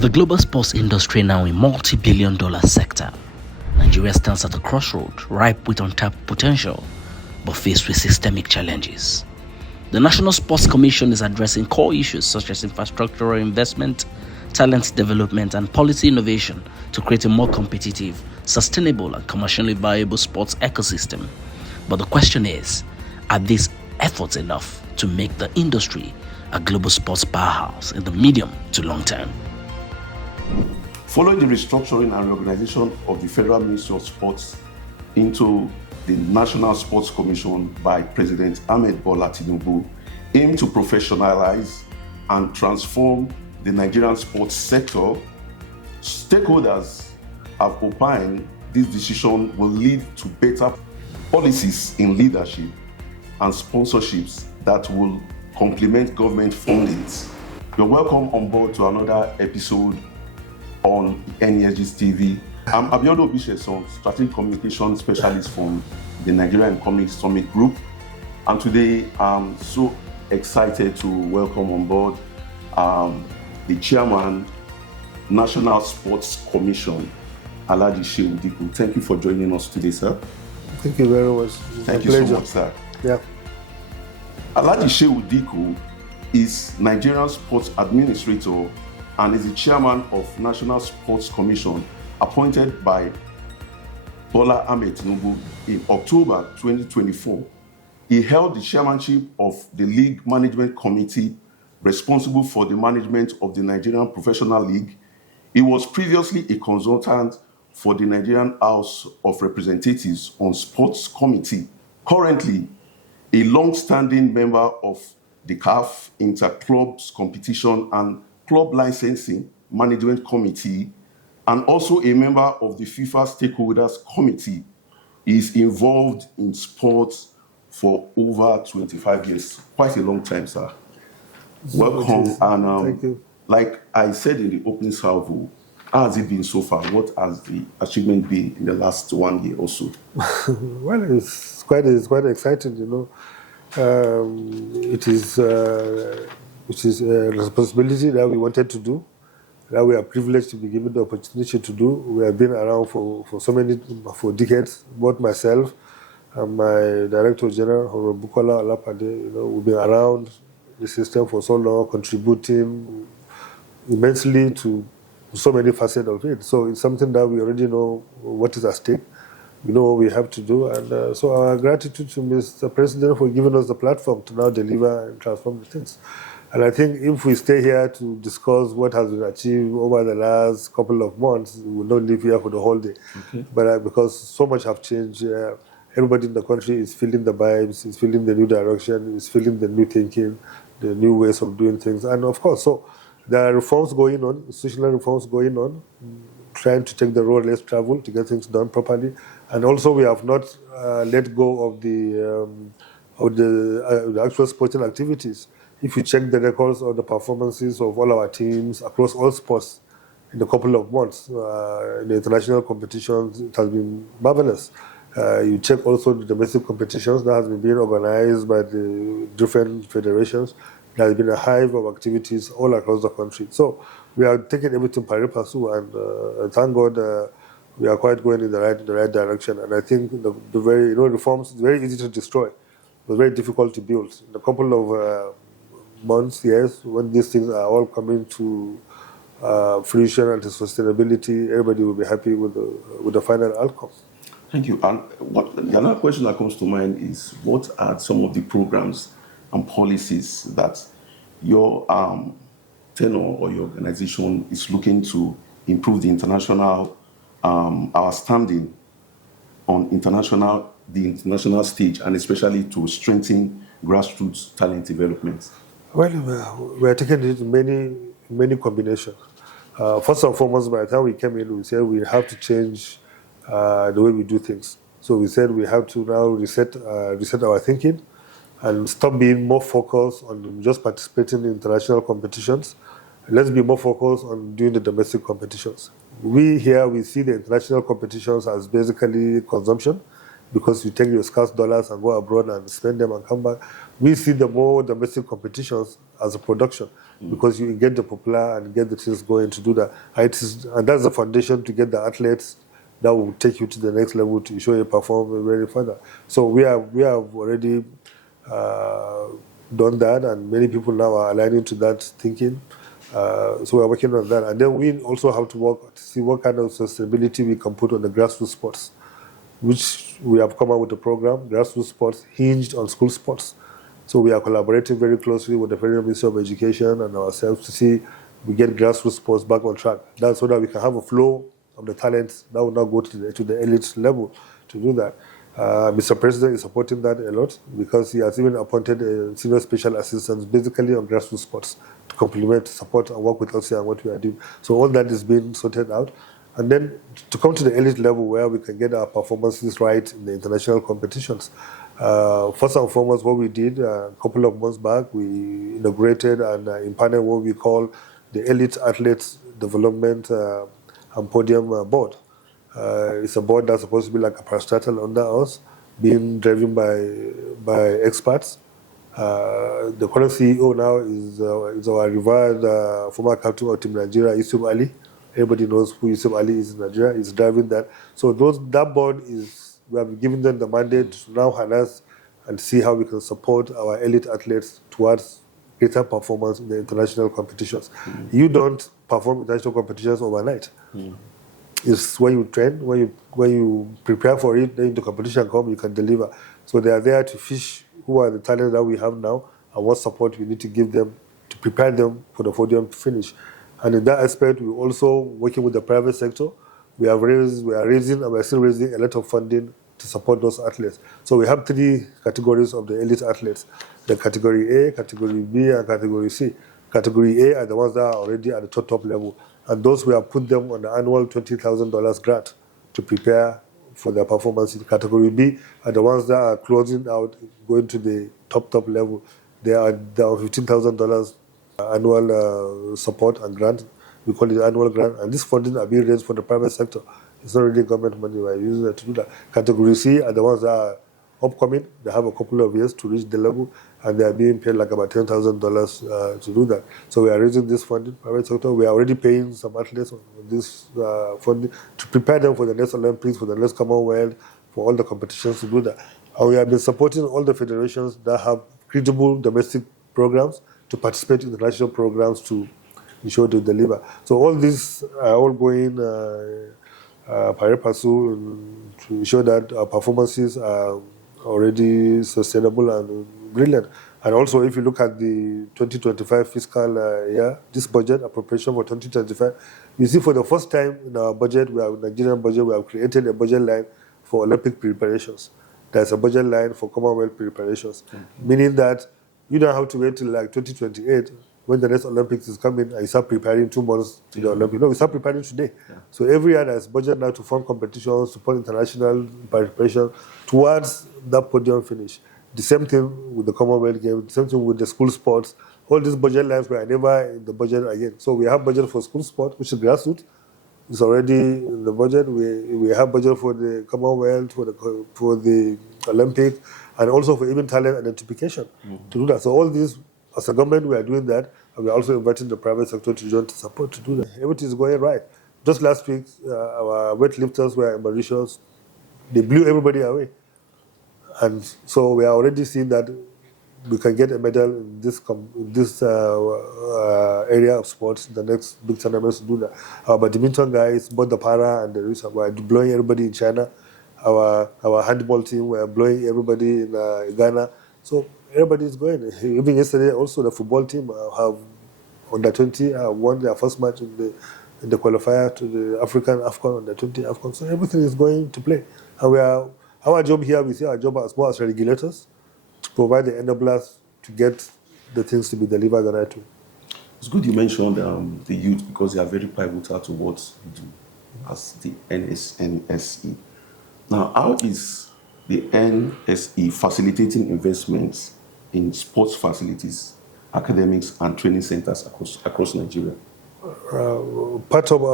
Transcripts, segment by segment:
With the global sports industry now a multi-billion-dollar sector, Nigeria stands at a crossroad ripe with untapped potential, but faced with systemic challenges. The National Sports Commission is addressing core issues such as infrastructural investment, talent development, and policy innovation to create a more competitive, sustainable, and commercially viable sports ecosystem. But the question is, are these efforts enough to make the industry a global sports powerhouse in the medium to long term? Following the restructuring and reorganization of the Federal Ministry of Sports into the National Sports Commission by President Ahmed Bola Tinubu, aimed to professionalize and transform the Nigerian sports sector, stakeholders have opined this decision will lead to better policies in leadership and sponsorships that will complement government fundings. You're welcome on board to another episode on NESG TV. I'm Abiodun Obisesan, Strategic Communication Specialist from the Nigerian Comic Summit Group. And today I'm so excited to welcome on board the Chairman, National Sports Commission, Alhaji Shehu Dikko. Thank you for joining us today, sir. Thank you very much. Thank you so much, sir. Yeah. Alhaji Shehu Dikko is Nigerian Sports Administrator and is the chairman of National Sports Commission, appointed by Bola Ahmed Tinubu in October 2024. He held the chairmanship of the League Management Committee responsible for the management of the Nigerian Professional League. He was previously a consultant for the Nigerian House of Representatives on Sports Committee. Currently, a long-standing member of the CAF Inter-Clubs Competition and Club Licensing Management Committee, and also a member of the FIFA Stakeholders Committee. He is involved in sports for over 25 years. Quite a long time, sir. Welcome. And Thank you. like I said in the opening salvo, how has it been so far? What has the achievement been in the last 1 year or so? Well, it's quite exciting, you know. It is a responsibility that we wanted to do, that we are privileged to be given the opportunity to do. We have been around for decades, both myself and my Director General, Honorable Bukola Olapade. You know, we've been around the system for so long, contributing immensely to so many facets of it. So it's something that we already know what is at stake. We know what we have to do, and so our gratitude to Mr. President for giving us the platform to now deliver and transform the things. And I think if we stay here to discuss what has been achieved over the last couple of months, we will not live here for the whole day. Okay. But because so much have changed, everybody in the country is feeling the vibes, is feeling the new direction, is feeling the new thinking, the new ways of doing things. And of course, so there are reforms going on, institutional reforms going on, trying to take the road less traveled to get things done properly. And also we have not let go of the actual sporting activities. If you check the records of the performances of all our teams across all sports in a couple of months, in the international competitions, it has been marvelous. You check also the domestic competitions that has been being organized by the different federations. There has been a hive of activities all across the country. So we are taking everything pari passu, and thank God we are quite going in the right direction. And I think the very reforms is very easy to destroy. It was very difficult to build. In a couple of months, yes, when these things are all coming to fruition and to sustainability, everybody will be happy with the final outcome. Thank you. And another question that comes to mind is, what are some of the programs and policies that your tenor or your organization is looking to improve the international, our standing on the international stage, and especially to strengthen grassroots talent development? Well, we are taking it in many combinations. First and foremost, by the time we came in, we said we have to change the way we do things. So we said we have to now reset our thinking and stop being more focused on just participating in international competitions. Let's be more focused on doing the domestic competitions. We see the international competitions as basically consumption. because you take your scarce dollars and go abroad and spend them and come back. We see the more domestic competitions as a production because you get the popular and get the things going to do that. And that's the foundation to get the athletes that will take you to the next level to show you perform very further. So we have already done that, and many people now are aligning to that thinking. So we're working on that. And then we also have to work to see what kind of sustainability we can put on the grassroots sports, which we have come up with a program, grassroots sports, hinged on school sports. So we are collaborating very closely with the Federal Ministry of Education and ourselves to see we get grassroots sports back on track. That's so that we can have a flow of the talents that will now go to the elite level to do that. Mr. President is supporting that a lot because he has even appointed a senior special assistant basically on grassroots sports to complement, support, and work with us and what we are doing. So all that is being sorted out. And then to come to the elite level where we can get our performances right in the international competitions. First and foremost, what we did a couple of months back, we inaugurated and impaneled what we call the Elite Athletes Development and Podium Board. It's a board that's supposed to be like a parastatal under us, being driven by experts. The current CEO now is our revered former captain of Team Nigeria, Yusuf Ali. Everybody knows who Yusuf Ali is in Nigeria. He's driving that. So that board we have given them the mandate to now harness and see how we can support our elite athletes towards greater performance in the international competitions. You don't perform international competitions overnight. It's when you train, when you prepare for it, then the competition comes, you can deliver. So they are there to fish who are the talents that we have now and what support we need to give them to prepare them for the podium finish. And in that aspect, we're also working with the private sector. We are raising and we're still raising a lot of funding to support those athletes. So we have 3 categories of the elite athletes: the category A, category B, and category C. Category A are the ones that are already at the top level. And those we have put them on the annual $20,000 grant to prepare for their performance. In category B are the ones that are closing out, going to the top level. They are $15,000 annual support and grant. We call it annual grant. And this funding are being raised for the private sector. It's not really government money. We're using it to do that. Category C are the ones that are upcoming. They have a couple of years to reach the level, and they are being paid like about $10,000 to do that. So we are raising this funding, private sector. We are already paying some athletes on this funding to prepare them for the next Olympics, for the next Commonwealth, for all the competitions to do that. And we have been supporting all the federations that have credible domestic programs to participate in the national programs to ensure they deliver. So all these are all going pari passu to ensure that our performances are already sustainable and brilliant. And also, if you look at the 2025 fiscal year, this budget appropriation for 2025, you see for the first time in our budget, Nigerian budget, we have created a budget line for Olympic preparations. There's a budget line for Commonwealth preparations, meaning that you don't have to wait till like 2028 when the next Olympics is coming and you start preparing 2 months to the Olympics. No, we start preparing today. So every year there's budget now to fund competitions, support international preparation towards that podium finish. The same thing with the Commonwealth Games, the same thing with the school sports. All these budget lines were never in the budget again. So we have budget for school sport, which is grassroots. It's already in the budget. We have budget for the Commonwealth, for the Olympic, and also for even talent identification to do that. So all these, as a government, we are doing that, and we are also inviting the private sector to join to support to do that. Everything is going right. Just last week, our weightlifters were in Mauritius. They blew everybody away. And so we are already seeing that we can get a medal in this area of sports, the next big tournaments to do that. Our badminton guys, both the para and the wrist, were blowing everybody in China. Our handball team were blowing everybody in Ghana. So everybody is going. Even yesterday, also the football team have under 20 won their first match in the qualifier to the African AFCON under 20 AFCON. So everything is going to play, and our job here, we see our job as more as regulators to provide the enablers to get the things to be delivered the right way. It's good you mentioned the youth because they are very pivotal to what we do as the NSE. Now, how is the NSE facilitating investments in sports facilities, academics, and training centers across Nigeria? Part of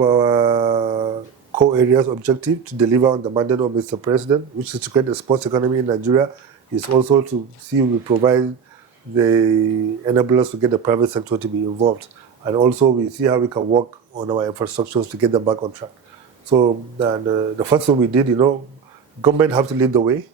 our core areas objective to deliver on the mandate of Mr. President, which is to create a sports economy in Nigeria, is also to see we provide the enablers to get the private sector to be involved. And also we see how we can work on our infrastructures to get them back on track. So the first thing we did, government have to lead the way,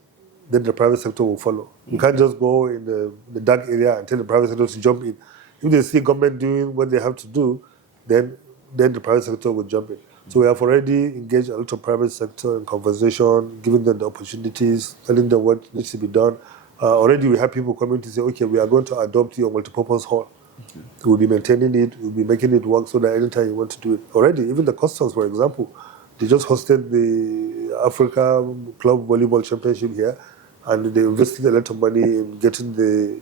then the private sector will follow. You can't just go in the dark area and tell the private sector to jump in. If they see government doing what they have to do, then the private sector will jump in. So we have already engaged a lot of private sector in conversation, giving them the opportunities, telling them what needs to be done. Already we have people coming to say, okay, we are going to adopt your multipurpose hall. We'll be maintaining it, we'll be making it work so that anytime you want to do it. Already, even the customs, for example, they just hosted the Africa Club Volleyball Championship here, and they invested a lot of money in getting the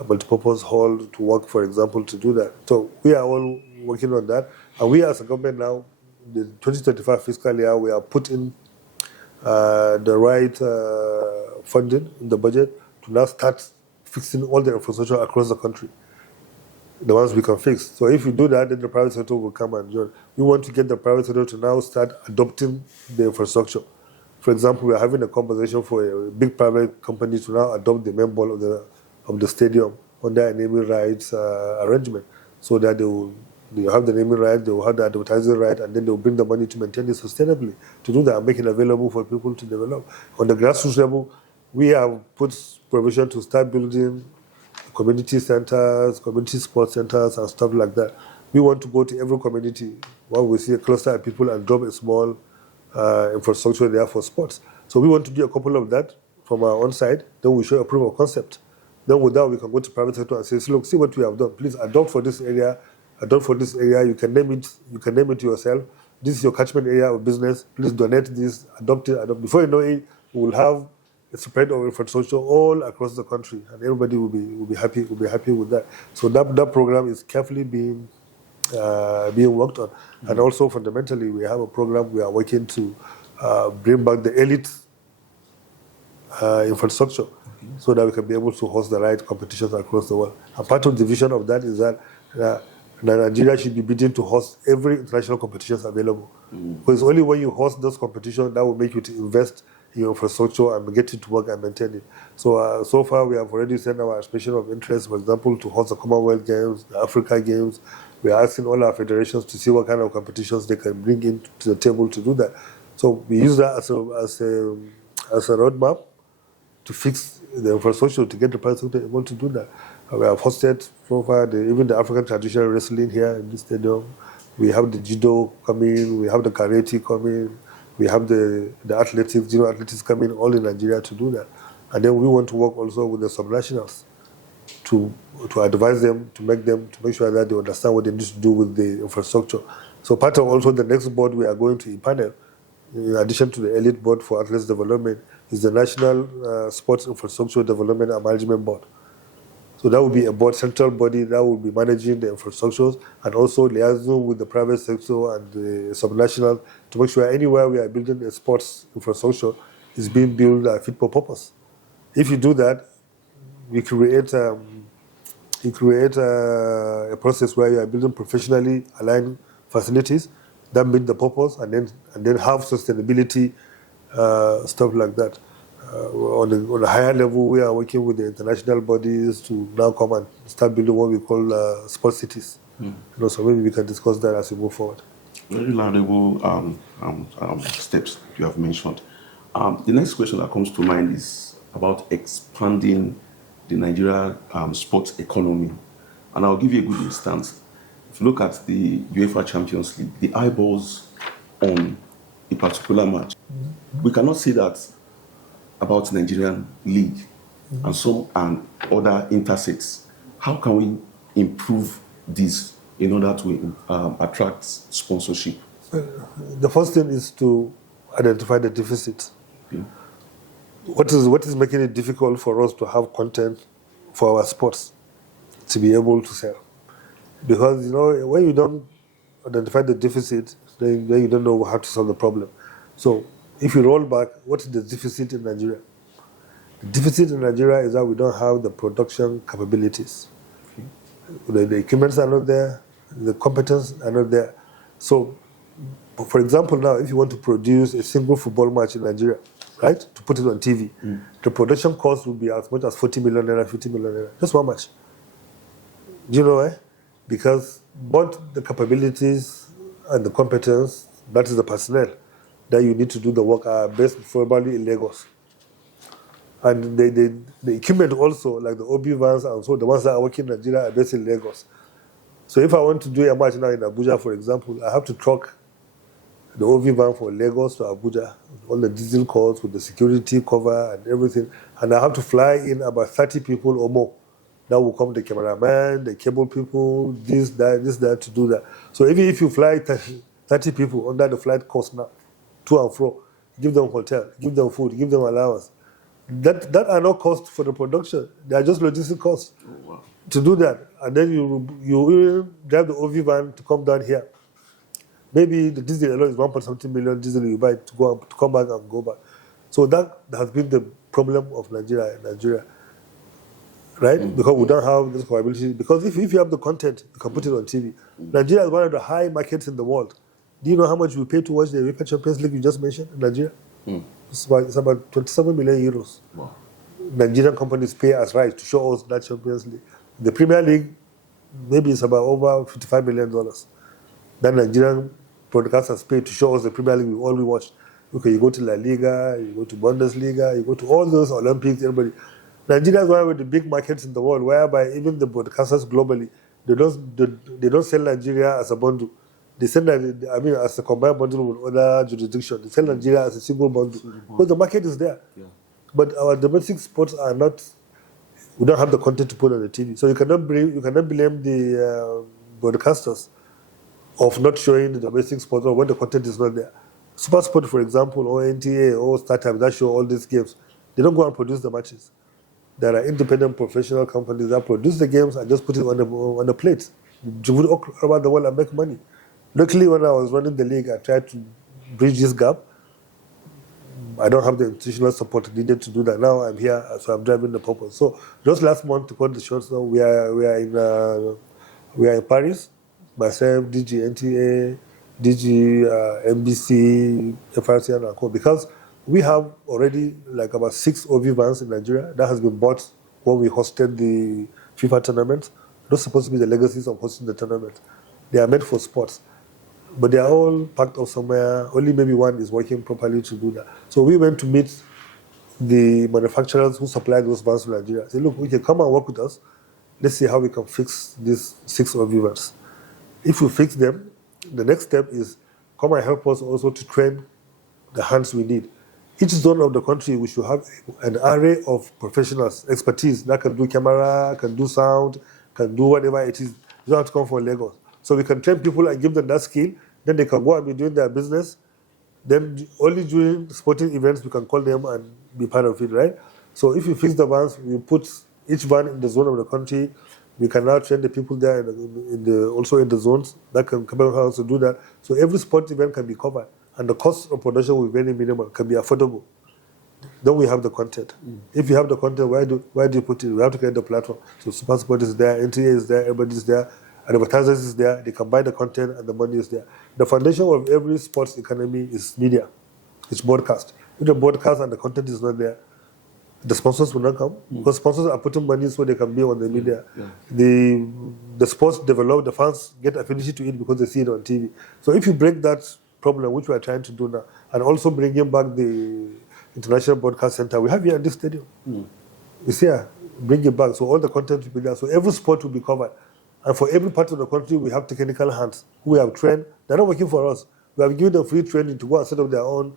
multipurpose hall to work, for example, to do that. So we are all working on that. And we as a government now, the 2025 fiscal year, we are putting the right funding in the budget to now start fixing all the infrastructure across the country, the ones we can fix. So if we do that, then the private sector will come and join. We want to get the private sector to now start adopting the infrastructure. For example, we are having a conversation for a big private company to now adopt the main ball of the stadium under a naming rights arrangement, so that they will have the naming right, they will have the advertising right, and then they will bring the money to maintain it sustainably. To do that and make it available for people to develop. On the grassroots level, we have put provision to start building community centers, community sports centers, and stuff like that. We want to go to every community where we see a cluster of people and drop a small infrastructure there for sports. So we want to do a couple of that from our own side. Then we show a proof of concept. Then with that, we can go to private sector and say, look, see what we have done. Please adopt for this area. Adopt for this area. You can name it. You can name it yourself. This is your catchment area of business. Please donate this. Adopt it. Adopt. Before you know it, we will have a spread of infrastructure all across the country, and everybody will be happy. Will be happy with that. So that program is carefully being worked on, and also fundamentally, we have a program we are working to bring back the elite infrastructure, so that we can be able to host the right competitions across the world. And part of the vision of that is that Nigeria should be bidding to host every international competitions available. Because only when you host those competitions that will make you to invest in your infrastructure and get it to work and maintain it. So so far we have already sent our expression of interest, for example, to host the Commonwealth Games, the Africa Games. We are asking all our federations to see what kind of competitions they can bring into the table to do that. So we use that as a roadmap to fix the infrastructure to get the private sector able to do that. We have hosted so far even the African traditional wrestling here in this stadium. We have the judo coming, we have the karate coming, we have the athletics, junior athletics coming all in Nigeria to do that. And then we want to work also with the subnationals to advise them, to make sure that they understand what they need to do with the infrastructure. So part of also the next board we are going to panel, in addition to the elite board for athletes development, is the National Sports Infrastructure Development and Management Board. So that will be a board, central body that will be managing the infrastructures and also liaising with the private sector and the subnational to make sure anywhere we are building a sports infrastructure is being built fit for purpose. If you do that, you create a process where you are building professionally aligned facilities that meet the purpose and then have sustainability, stuff like that. On a higher level, we are working with the international bodies to now come and start building what we call sports cities. So maybe we can discuss that as we move forward. Very laudable steps you have mentioned. The next question that comes to mind is about expanding the Nigeria sports economy. And I'll give you a good instance. If you look at the UEFA Champions League, the eyeballs on a particular match, we cannot say that about Nigerian league and some and other intersects. How can we improve this in order to attract sponsorship? The first thing is to identify the deficit. Yeah. What is making it difficult for us to have content for our sports to be able to sell? Because when you don't identify the deficit, then you don't know how to solve the problem. So if you roll back, what is the deficit in Nigeria? The deficit in Nigeria is that we don't have the production capabilities. The equipments are not there, the competence are not there. So For example, now, if you want to produce a single football match in Nigeria, right, to put it on TV, the production cost would be as much as 40 million naira, 50 million naira. Just one match. Do you know why? Because both the capabilities and the competence, that is the personnel, that you need to do the work are based probably in Lagos. And the equipment also, like the OB vans and so the ones that are working in Nigeria are based in Lagos. So if I want to do a match now in Abuja, for example, I have to truck the OV van from Lagos to Abuja, all the diesel costs with the security cover and everything. And I have to fly in about 30 people or more. That will come the cameraman, the cable people, this, that, to do that. So even if you fly 30 people under the flight cost now, to and fro, give them hotel, give them food, give them allowance. That are not costs for the production. They are just logistic costs to do that. And then you drive the OV van to come down here. Maybe the diesel alone is 1.something million diesel you buy to come back and go back. So that has been the problem of Nigeria, right? Because we don't have this capability. Because if you have the content, you can put it on TV. Nigeria is one of the high markets in the world. Do you know how much we pay to watch the UEFA Champions League you just mentioned in Nigeria? It's about 27 million euros. Wow. Nigerian companies pay us right to show us that Champions League. The Premier League, maybe it's about over $55 million. That Nigerian broadcasters pay to show us the Premier League we watched. Okay, you go to La Liga, you go to Bundesliga, you go to all those Olympics, everybody. Nigeria is one of the big markets in the world, whereby even the broadcasters globally, they don't sell Nigeria as a bundle. They sell, as a combined bundle with other jurisdictions. They sell Nigeria as a single bundle. Because the market is there. Yeah. But our domestic sports are not, we don't have the content to put on the TV. So you cannot blame the broadcasters of not showing the domestic sports or when the content is not there. Super Sport, for example, or NTA, or StarTimes that show all these games, they don't go and produce the matches. There are independent professional companies that produce the games and just put it on the plate. Distribute all around the world and make money. Luckily, when I was running the league, I tried to bridge this gap. I don't have the institutional support needed to do that. Now I'm here, so I'm driving the purpose. So just last month, to cut the short, now we are in Paris. Myself, DG NTA, DG NBC, FRC, and Co. Because we have already like about 6 OV vans in Nigeria that has been bought when we hosted the FIFA tournament. Those are supposed to be the legacies of hosting the tournament. They are meant for sports. But they are all packed up somewhere. Only maybe one is working properly to do that. So we went to meet the manufacturers who supply those vans to Nigeria. I said, look, we can come and work with us. Let's see how we can fix these 6 OV vans. If we fix them, the next step is come and help us also to train the hands we need. Each zone of the country, we should have an array of professionals, expertise that can do camera, can do sound, can do whatever it is. You don't have to come from Lagos. So we can train people and give them that skill. Then they can go and be doing their business. Then only during sporting events we can call them and be part of it, right? So if you fix the vans, we put each van in the zone of the country. We can now train the people there also in the zones that can come out to do that. So every sport event can be covered. And the cost of production will be very minimal, can be affordable. Then we have the content. If you have the content, why do you put it? We have to create the platform. So Super Sport is there, NTA is there, everybody is there, advertisers is there, they can buy the content and the money is there. The foundation of every sports economy is media. It's broadcast. If the broadcast and the content is not there, the sponsors will not come because sponsors are putting money so they can be on the media. The sports develop, the fans get affinity to it because they see it on TV. So if you break that problem, which we are trying to do now, and also bringing back the International Broadcast Center, we have here in this stadium. It's here, bring it back. So all the content will be there. So every sport will be covered. And for every part of the country, we have technical hands who we have trained. They're not working for us. We have given them free training to go and set up their own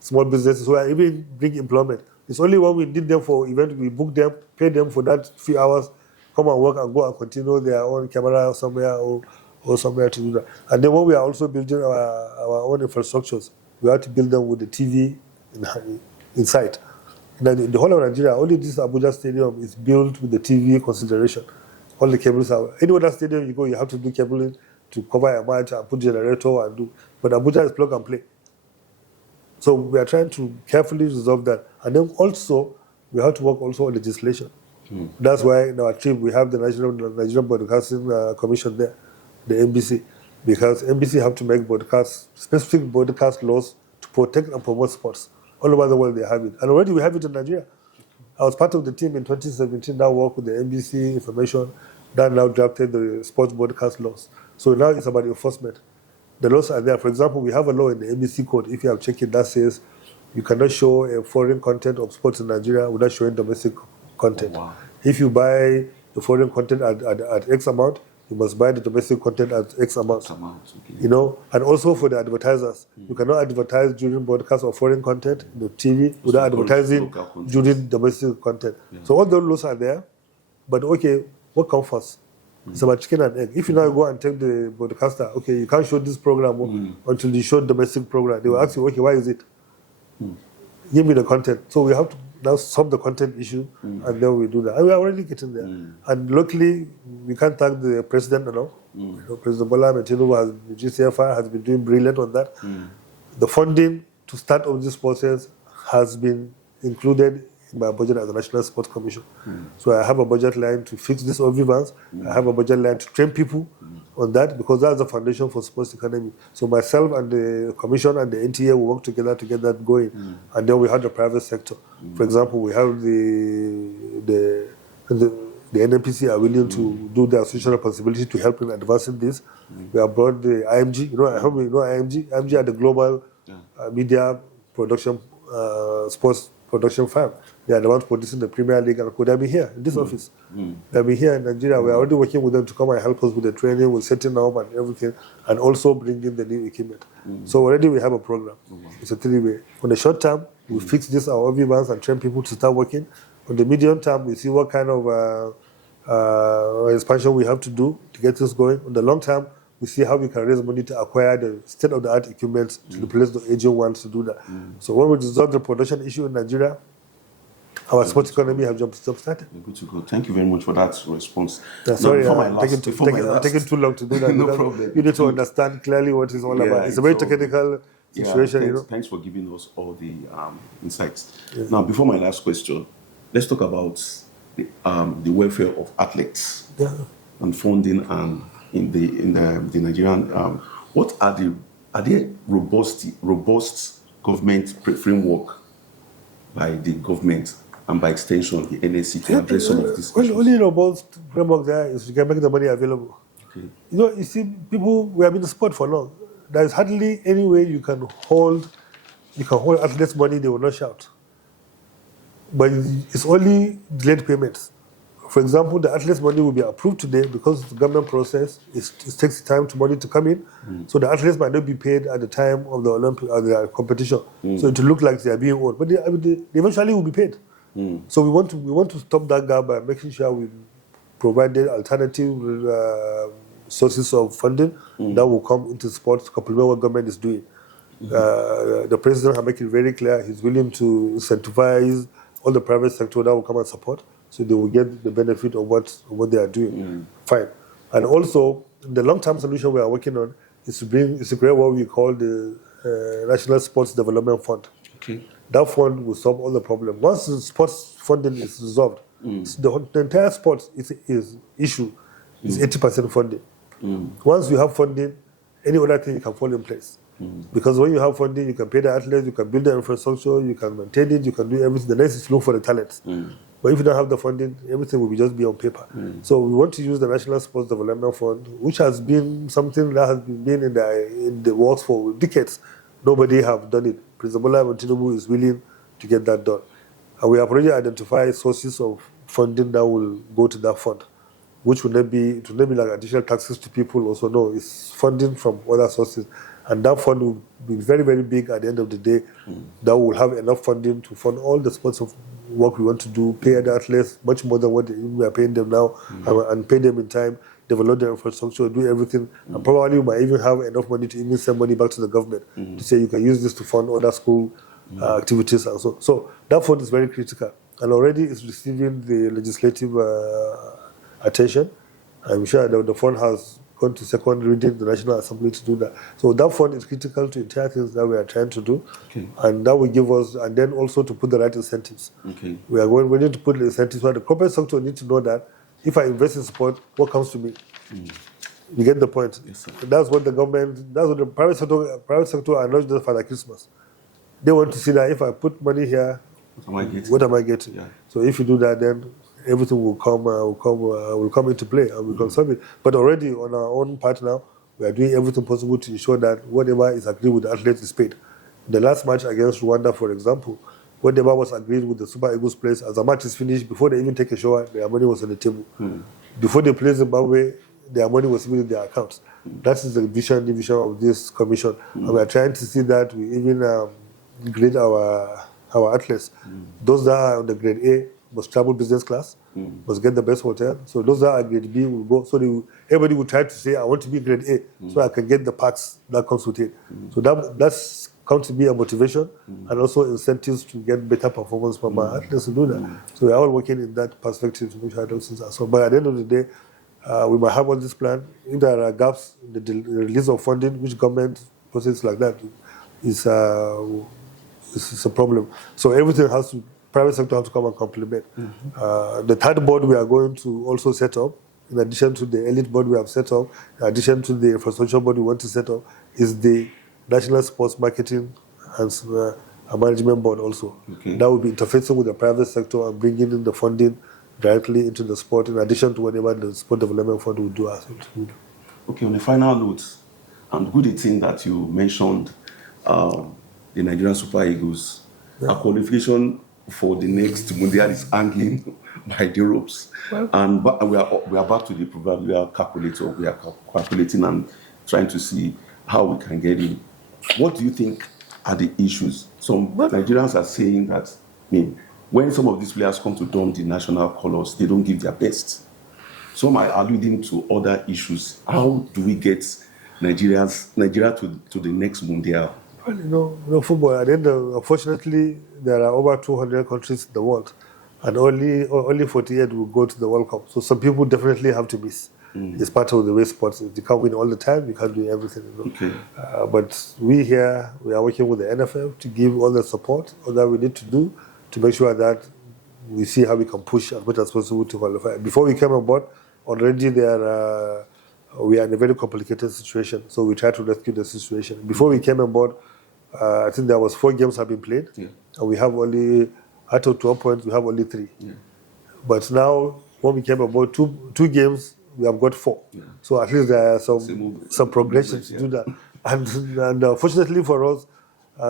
small businesses. So we are even bring employment. It's only when we need them for event, we book them, pay them for that few hours, come and work and go and continue their own camera somewhere or somewhere to do that. And then when we are also building our own infrastructures, we have to build them with the TV inside. In the whole of Nigeria, only this Abuja stadium is built with the TV consideration. All the cables are. Any other stadium you go, you have to do cabling to cover a match and put generator and do. But Abuja is plug and play. So we are trying to carefully resolve that. And then also, we have to work also on legislation. That's why in our trip, we have the Nigerian Broadcasting Commission there, the NBC. because NBC have to make specific broadcast laws to protect and promote sports. All over the world they have it. And already we have it in Nigeria. I was part of the team in 2017 that worked with the NBC information that now drafted the sports broadcast laws. So now it's about enforcement. The laws are there. For example, we have a law in the NBC code, if you have checked it, that says you cannot show a foreign content of sports in Nigeria without showing domestic content. Oh, wow. If you buy the foreign content at X amount, you must buy the domestic content at X amount. Okay. You know, and also for the advertisers, you cannot advertise during broadcast of foreign content in the TV without advertising during domestic content. Yeah. So all those laws are there, but okay, what comes first? It's about chicken and egg. If you now go and take the broadcaster, okay, you can't show this program until you show domestic program. They will ask you, okay, why is it? Give me the content. So we have to now solve the content issue, and then we do that. And we are already getting there. And luckily, we can't thank the president enough. You know, President Bola Ahmed Tinubu, the GCFR, has been doing brilliant on that. The funding to start on this process has been included in my budget as the National Sports Commission. So I have a budget line to fix this overruns. I have a budget line to train people on that, because that's the foundation for sports economy. So myself and the commission and the NTA will work together to get that going. And then we have the private sector. For example, we have the NNPC are willing to do their social responsibility to help in advancing this. We have brought the IMG. You know, I hope you know IMG. IMG are the global media production sports production firm. They are the ones producing the Premier League, and could have been here in this office. They'll be here in Nigeria. We are already working with them to come and help us with the training, with setting up and everything, and also bringing the new equipment. So already we have a program. It's a three-way. On the short term, we fix this our overruns and train people to start working. On the medium term, we see what kind of expansion we have to do to get this going. On the long term, we see how we can raise money to acquire the state-of-the-art equipment to replace the aging ones to do that. So when we resolve the production issue in Nigeria, our sports economy has jump-started. Good to go. Thank you very much for that response. Sorry, I'm taking too long to do that. No problem. You need to understand clearly what it's all about. It's a very technical situation. Yeah, thanks for giving us all the insights. Now, before my last question, let's talk about the welfare of athletes and funding and in the Nigerian. What are there robust government framework by the government and by extension the NESG to address some of these issues? Only robust framework there is you can make the money available. Okay. You know, you see, people, we have been in sport for long. There is hardly any way you can hold athletes' money, they will not shout. But it's only delayed payments. For example, the athletes' money will be approved today because it's a government process. It takes time for money to come in. So the athletes might not be paid at the time of the Olympic or the competition. So it will look like they are being owed, but they eventually will be paid. So we want to stop that gap by making sure we provide alternative sources of funding that will come into sports to complement what government is doing. The president has made it very clear he's willing to incentivize all the private sector that will come and support, so they will get the benefit of what they are doing. Fine. And also, the long-term solution we are working on is to create what we call the National Sports Development Fund. Okay. That fund will solve all the problems. Once the sports funding is resolved, the entire sports issue is 80% funding. Once you have funding, any other thing can fall in place. Because when you have funding, you can pay the athletes, you can build the infrastructure, you can maintain it, you can do everything. The next is to look for the talents. But if you don't have the funding, everything will just be on paper. So we want to use the National Sports Development Fund, which has been something that has been in the works for decades. Nobody have done it. President Bola Ahmed Tinubu is willing to get that done. And we have already identified sources of funding that will go to that fund, which will not be like additional taxes to people also. No, it's funding from other sources. And that fund will be very, very big at the end of the day. That will have enough funding to fund all the sorts of work we want to do, pay the athletes much more than what we are paying them now, and pay them in time, develop their infrastructure, do everything. And probably we might even have enough money to even send money back to the government to say you can use this to fund other school activities and so. So that fund is very critical. And already it's receiving the legislative attention. I'm sure that the fund has gone to second reading the National Assembly to do that. So that fund is critical to entire things that we are trying to do. Okay. And that will give us, and then also to put the right incentives. Okay. We need to put the incentives where the corporate sector needs to know that if I invest in sport, what comes to me? You get the point? Yes, sir. And that's what the government, that's what the private sector are not just Father Christmas. They want to see that if I put money here, what am I getting? Yeah. So if you do that, then everything will come into play and we can solve it. But already on our own part now, we are doing everything possible to ensure that whatever is agreed with the athletes is paid. The last match against Rwanda, for example, whatever was agreed with the Super Eagles players, as the match is finished, before they even take a shower, their money was on the table. Before they play Zimbabwe, their money was even in their accounts. That is the vision of this commission. And we are trying to see that we even grade our athletes. Those that are on the grade A must travel business class, must get the best hotel. So those that are grade B will go. So everybody will try to say, I want to be grade A, so I can get the perks that comes with it. So that's comes to be a motivation and also incentives to get better performance from our athletes to do that. So we are all working in that perspective to make sure those things are solved. But at the end of the day, we might have all this plan. If there are gaps in the release of funding, which government process like that is a problem. So everything has to, private sector has to come and complement. The third board we are going to also set up, in addition to the elite board we have set up, in addition to the infrastructure board we want to set up, is the National Sports Marketing and Management Board also. Okay. That will be interfacing with the private sector and bringing in the funding directly into the sport, in addition to whatever the Sport Development Fund will do as well. Okay, on the final note, and good thing that you mentioned the Nigerian Super Eagles. Our qualification for the next Mundial is hanging by the ropes. And we are back to the proverbial calculator. We are calculating and trying to see how we can get in. What do you think are the issues? Some Nigerians are saying that when some of these players come to don the national colors, they don't give their best. Some are alluding to other issues. How do we get Nigeria to the next Mundial? Well, football, at the end unfortunately, there are over 200 countries in the world, and only 48 will go to the World Cup. So some people definitely have to miss. It's part of the way sports is. You can't win all the time, you can't do everything. Okay. But we are working with the NFF to give all the support that we need to do to make sure that we see how we can push as much as possible to qualify. Before we came on board, already we are in a very complicated situation, so we try to rescue the situation. Before we came on board, I think there was 4 games have been played, and we have only, out of 12 points, we have only 3. But now, when we came on board, two games, we have got 4. So at least there are some progression to do that. And fortunately for us,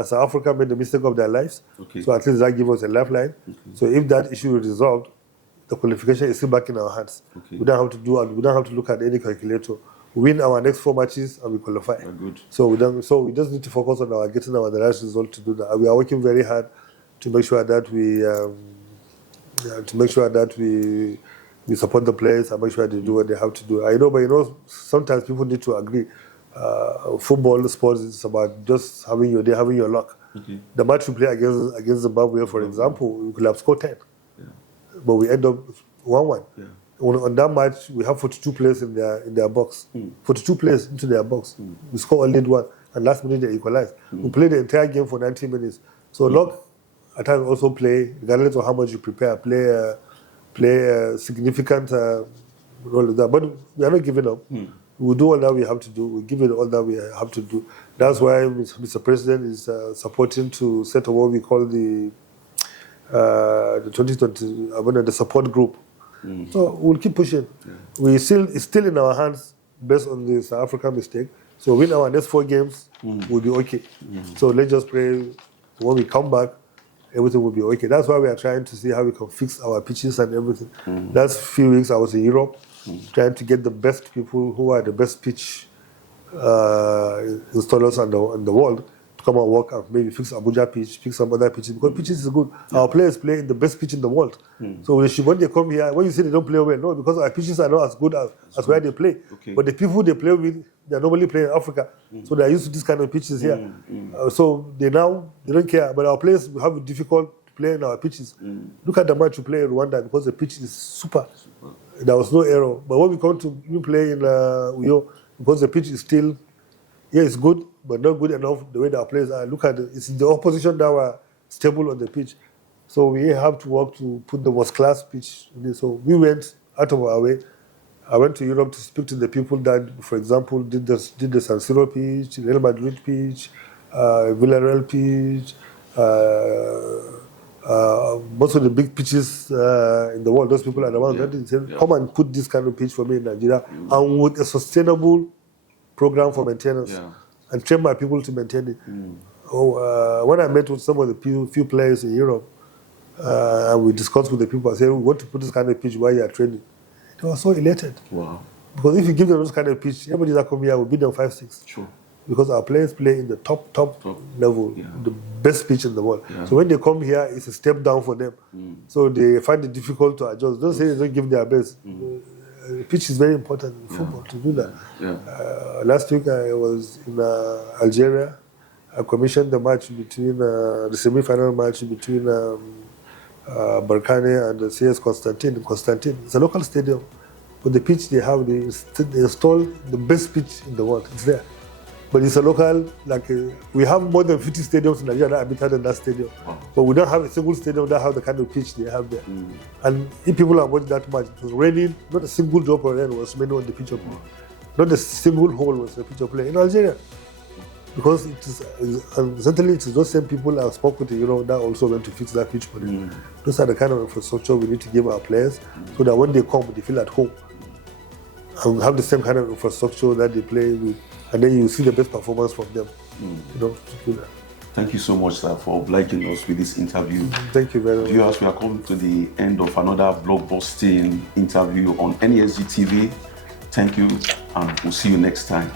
South Africa made the mistake of their lives. So at least that gives us a lifeline. So if that issue is resolved, the qualification is still back in our hands. We don't have to look at any calculator. We win our next 4 matches and we qualify. Good. So we just need to focus on getting the right result to do that. We are working very hard to make sure that we support the players and make sure they do what they have to do. I know, but sometimes people need to agree. Football, sports is about just having your day, having your luck. The match we play against Zimbabwe, for example, we could have scored 10, but we end up 1-1. On that match, we have 42 players in their box. 42 players into their box. We score only 1, and last minute they equalize. We play the entire game for 90 minutes. So luck at times also play, regardless of how much you prepare, play a significant role in that. But we are not giving up. We'll do all that we have to do. We'll give it all that we have to do. That's why Mr. President is supporting to set up what we call the 2020, the support group. So we'll keep pushing. It's still in our hands based on the South African mistake. So win our next 4 games, we'll be okay. So let's just pray when we come back, everything will be okay. That's why we are trying to see how we can fix our pitches and everything. Last few weeks I was in Europe, trying to get the best people who are the best pitch installers in the world to come and work and maybe fix Abuja pitch, fix some other pitches, because pitches is good. Our players play in the best pitch in the world. So when they come here, when you say they don't play well, no, because our pitches are not as good as where they play. But the people they play with, they normally play in Africa. So they are used to this kind of pitches here. So they don't care. But our players have it difficult to play in our pitches. Look at the match we play in Rwanda, because the pitch is super. There was no error. But when we come to play in Uyo, because the pitch is still, it's good, but not good enough the way our players are. Look at it. It's the opposition that were stable on the pitch. So we have to work to put the most class pitch in this. So we went out of our way I went to Europe to speak to the people that, for example, did the San Siro pitch, Real Madrid pitch, Villarreal pitch, most of the big pitches in the world. Those people are the ones that said, come and put this kind of pitch for me in Nigeria, and with a sustainable program for maintenance, and train my people to maintain it. When I met with some of the few players in Europe, and we discussed with the people, I said, we want to put this kind of pitch while you are training. They were so elated. Wow. Because if you give them this kind of pitch, everybody that come here will beat them 5-6. Sure. Because our players play in the top level, the best pitch in the world. So when they come here, it's a step down for them. So they find it difficult to adjust. Don't say they don't give their best. Pitch is very important in football to do that. Last week I was in Algeria. I commissioned the match between the semi-final match between Barkhane and the CS Constantine. It's a local stadium, but the pitch they have, they install the best pitch in the world. It's there, but it's a local. We have more than 50 stadiums in Nigeria that are better than that stadium, but we don't have a single stadium that have the kind of pitch they have there. And if people are watching that match, it was raining. Not a single drop of rain was made on the pitch of play. Not a single hole was the pitch of play in Algeria. Because it is, certainly it is those same people I spoke with, that also went to fix that pitch for them. Those are the kind of infrastructure we need to give our players so that when they come, they feel at home. And have the same kind of infrastructure that they play with, and then you see the best performance from them. To do that. Thank you so much, sir, for obliging us with this interview. Thank you very much. Viewers, we are coming to the end of another blockbusting interview on NESG TV. Thank you, and we'll see you next time.